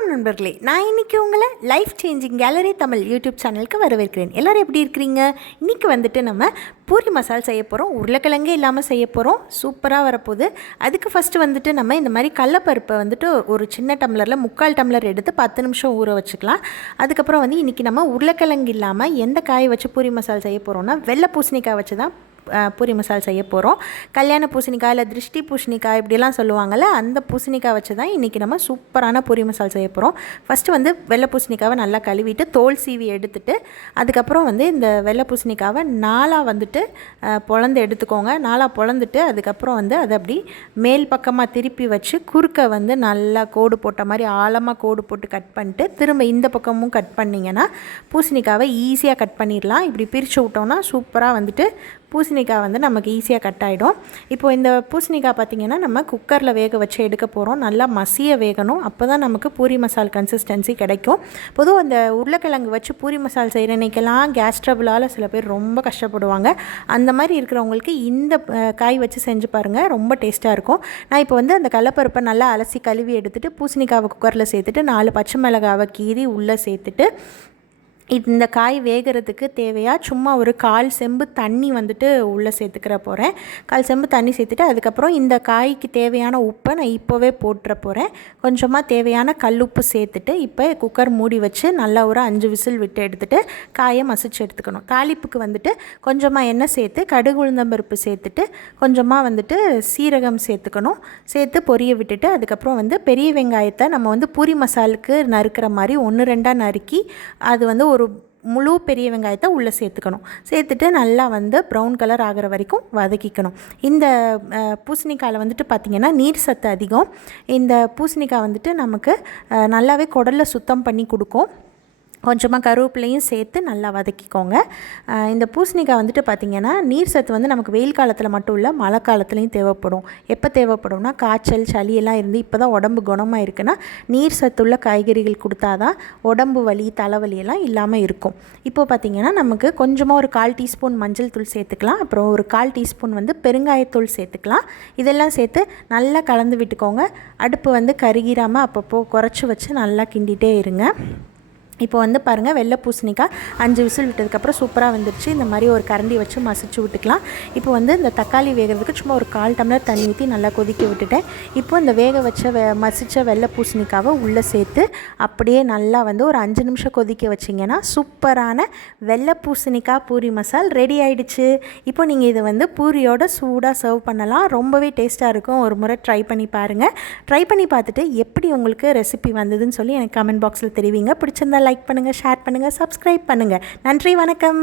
வணக்கம் நண்பர்களே, நான் இன்றைக்கி உங்களை life changing gallery Tamil YouTube சேனலுக்கு வரவேற்கிறேன். எல்லோரும் எப்படி இருக்கிறீங்க? இன்றைக்கி வந்துட்டு நம்ம பூரி மசால் செய்ய போகிறோம். உருளைக்கிழங்கே இல்லாமல் செய்ய போகிறோம். சூப்பராக வரப்போகுது. அதுக்கு ஃபஸ்ட்டு வந்துட்டு நம்ம இந்த மாதிரி கடலப்பருப்பை வந்துட்டு ஒரு சின்ன டம்ளரில் 3/4 டம்ளர் எடுத்து 10 நிமிஷம் ஊற வச்சுக்கலாம். அதுக்கப்புறம் வந்து இன்றைக்கி நம்ம உருளைக்கிழங்கு இல்லாமல் எந்த காயை வச்சு பூரி மசால் செய்ய போகிறோன்னா வெள்ளை பூசணிக்காய் வச்சு தான் பூரி மசால் செய்ய போகிறோம். கல்யாண பூசணிக்காய் இல்லை திருஷ்டி பூசணிக்காய் இப்படிலாம் சொல்லுவாங்கள்ல, அந்த பூசணிக்காய் வச்சு தான் இன்றைக்கி நம்ம சூப்பரான பூரி மசால் செய்ய போகிறோம். ஃபஸ்ட்டு வந்து வெள்ளை பூசணிக்காவை நல்லா கழுவிட்டு தோல் சீவி எடுத்துட்டு அதுக்கப்புறம் வந்து இந்த வெள்ளை பூசணிக்காவை நாளாக வந்துட்டு பொளந்து எடுத்துக்கோங்க. நாளாக பொளந்துட்டு அதுக்கப்புறம் வந்து அதை அப்படி மேல் பக்கமாக திருப்பி வச்சு குறுக்க வந்து நல்லா கோடு போட்ட மாதிரி ஆழமாக கோடு போட்டு கட் பண்ணிட்டு திரும்ப இந்த பக்கமும் கட் பண்ணிங்கன்னா பூசணிக்காவை ஈஸியாக கட் பண்ணிடலாம். இப்படி பிரித்து விட்டோம்னா சூப்பராக வந்துட்டு பூசணிக்காய் வந்து நமக்கு ஈஸியாக கட் ஆகிடும். இப்போது இந்த பூசணிக்காய் பார்த்திங்கன்னா நம்ம குக்கரில் வேக வச்சு எடுக்க போகிறோம். நல்லா மசிய வேகணும். அப்போ தான் நமக்கு பூரி மசால் கன்சிஸ்டன்சி கிடைக்கும். பொதுவாக அந்த உருளைக்கிழங்கு வச்சு பூரி மசால் செய்கிற அன்றைக்கெல்லாம் கேஸ் ட்ரபிளால் சில பேர் ரொம்ப கஷ்டப்படுவாங்க. அந்த மாதிரி இருக்கிறவங்களுக்கு இந்த காய் வச்சு செஞ்சு பாருங்கள், ரொம்ப டேஸ்ட்டாக இருக்கும். நான் இப்போ வந்து அந்த கடலப்பருப்பை நல்லா அலசி கழுவி எடுத்துகிட்டு பூசணிக்காவை குக்கரில் சேர்த்துட்டு 4 பச்சை மிளகாவை கீறி உள்ளே சேர்த்துட்டு இந்த காய் வேகிறதுக்கு தேவையாக சும்மா ஒரு 1/4 செம்பு தண்ணி வந்துட்டு உள்ளே சேர்த்துக்கிற போகிறேன். 1/4 செம்பு தண்ணி சேர்த்துட்டு அதுக்கப்புறம் இந்த காய்க்கு தேவையான உப்பை நான் இப்போவே போட்டுற போகிறேன். கொஞ்சமாக தேவையான கல்லுப்பு சேர்த்துட்டு இப்போ குக்கர் மூடி வச்சு நல்லா ஒரு 5 விசில் விட்டு எடுத்துகிட்டு காயை மசிச்சு எடுத்துக்கணும். தாளிப்புக்கு வந்துட்டு கொஞ்சமாக எண்ணெய் சேர்த்து கடுகு உளுந்தம்பருப்பு சேர்த்துட்டு கொஞ்சமாக வந்துட்டு சீரகம் சேர்த்துக்கணும். சேர்த்து பொரிய விட்டுட்டு அதுக்கப்புறம் வந்து பெரிய வெங்காயத்தை நம்ம வந்து பூரி மசாலுக்கு நறுக்கிற மாதிரி 1-2 நறுக்கி அது வந்து ஒரு முழு பெரிய வெங்காயத்தை உள்ளே சேர்த்துக்கணும். சேர்த்துட்டு நல்லா வந்து ப்ரௌன் கலர் ஆகிற வரைக்கும் வதக்கிக்கணும். இந்த பூசணிக்காயில் வந்துட்டு பார்த்திங்கன்னா நீர் சத்து அதிகம். இந்த பூசணிக்காய் வந்துட்டு நமக்கு நல்லாவே குடலில் சுத்தம் பண்ணி கொடுக்கும். கொஞ்சமாக கருவேப்பிலையும் சேர்த்து நல்லா வதக்கிக்கோங்க. இந்த பூசணிக்காய் வந்துட்டு பார்த்திங்கன்னா நீர் சத்து வந்து நமக்கு வெயில் காலத்தில் மட்டும் இல்லை மழை காலத்துலேயும் தேவைப்படும். எப்போ தேவைப்படும்னா காய்ச்சல் சளியெல்லாம் இருந்து இப்போ தான் உடம்பு குணமாக இருக்குன்னா நீர் சத்துள்ள காய்கறிகள் கொடுத்தா தான் உடம்பு வலி தலைவலியெல்லாம் இல்லாமல் இருக்கும். இப்போது பார்த்திங்கன்னா நமக்கு கொஞ்சமாக ஒரு 1/4 டீஸ்பூன் மஞ்சள் தூள் சேர்த்துக்கலாம். அப்புறம் ஒரு 1/4 டீஸ்பூன் வந்து பெருங்காயத்தூள் சேர்த்துக்கலாம். இதெல்லாம் சேர்த்து நல்லா கலந்து விட்டுக்கோங்க. அடுப்பு வந்து கருகிராமல் அப்பப்போ குறைச்சி வச்சு நல்லா கிண்டிகிட்டே இருங்க. இப்போ வந்து பாருங்கள், வெள்ளை பூசணிக்காய் 5 விசில் விட்டதுக்கப்புறம் சூப்பராக வந்துருச்சு. இந்த மாதிரி ஒரு கரண்டி வச்சு மசிச்சு விட்டுக்கலாம். இப்போ வந்து இந்த தக்காளி வேகிறதுக்கு சும்மா ஒரு 1/4 டம்ளர் தண்ணி ஊற்றி நல்லா கொதிக்க விட்டுட்டேன். இப்போ இந்த வேக வச்ச மசித்த வெள்ளை பூசணிக்காவை உள்ளே சேர்த்து அப்படியே நல்லா வந்து ஒரு 5 நிமிஷம் கொதிக்க வச்சிங்கன்னா சூப்பரான வெள்ளை பூசணிக்காய் பூரி மசால் ரெடி ஆகிடுச்சு. இப்போ நீங்கள் இதை வந்து பூரியோட சூடாக சர்வ் பண்ணலாம். ரொம்பவே டேஸ்ட்டாக இருக்கும். ஒரு முறை ட்ரை பண்ணி பாருங்கள். ட்ரை பண்ணி பார்த்துட்டு எப்படி உங்களுக்கு ரெசிபி வந்ததுன்னு சொல்லி எனக்கு கமெண்ட் பாக்ஸில் தெரிவிங்க. பிடிச்சிருந்தா லைக் பண்ணுங்கள், ஷேர் பண்ணுங்கள், சப்ஸ்கிரைப் பண்ணுங்கள். நன்றி, வணக்கம்.